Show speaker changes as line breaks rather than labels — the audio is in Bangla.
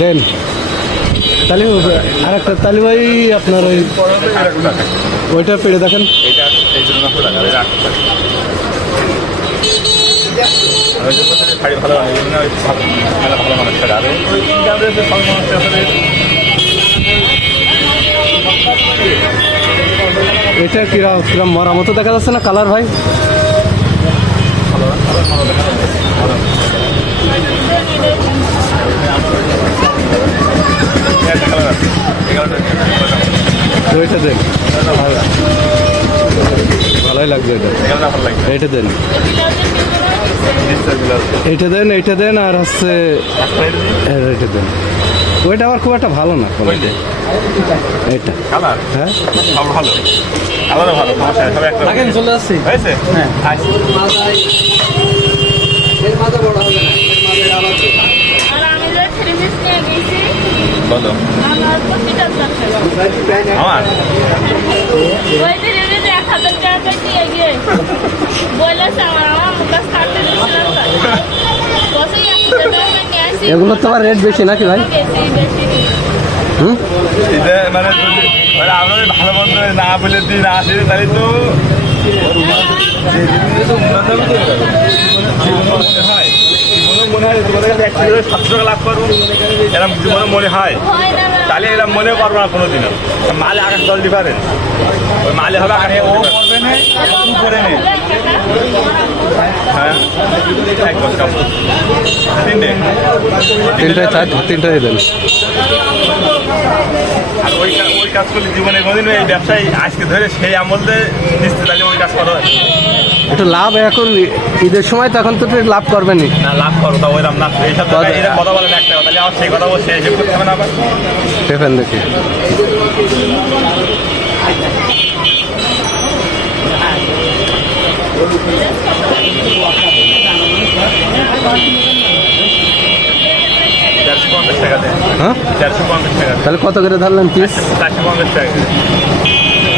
দেন। তাহলে আর একটা তাহলে ভাই, আপনার ওই ওইটা পেড়ে দেখেন।
এটা
কিরম কিরম মরা মতো দেখা যাচ্ছে না, কালার ভাই
একটা কালার আছে এই
ওইটা দেন ভালোই লাগবে এটা। এইটা দেন। এইটা দেন এইটা দেন আর হচ্ছে হ্যাঁ, এইটা দেন। ওইটা আবার খুব একটা ভালো না
কালার
হ্যাঁ?
ভালো। কালারও ভালো
চলে আসছি।
হয়েছে? হ্যাঁ। বলো।
আমার দিন
এগুলো তো আবার রেট বেশি নাকি ভাই? হুম?
মানে মানে আমরা ভালো মন্দ না বলে দিই না আসি তাহলে তো হয় জীবনে মনে হয় তোমাদের কাছে এক কিলো সাতশো লাভ করব এরকম জীবনে মনে হয় তাহলে এরকম মনে করব না কোনোদিনও মালে আকাশ জল ডিফারেন্ট ওই মালে হবে আকাশ ও করবে না করে আর ওই ওই কাজ করলে জীবনে কোনোদিন এই ব্যবসায় আজকে ধরে সেই আমলে নিশ্চিত তাহলে ওই কাজ করা হয়।
একটু লাভ এখন ঈদের সময় তো এখন তো লাভ করবেনই।
না লাভ করো তা ওইরকম না। জায়গায় এরা কথা বলেন একটা কথা তাহলে আমার সেই কথা বলছে হিসেব করতে হবে না আবার।
দেখেন দেখি।
টাকা
হ্যাঁ?
চারশো পঞ্চাশ টাকা
তাহলে কত করে ধরলেন পিস?
চারশো পঞ্চাশ টাকা।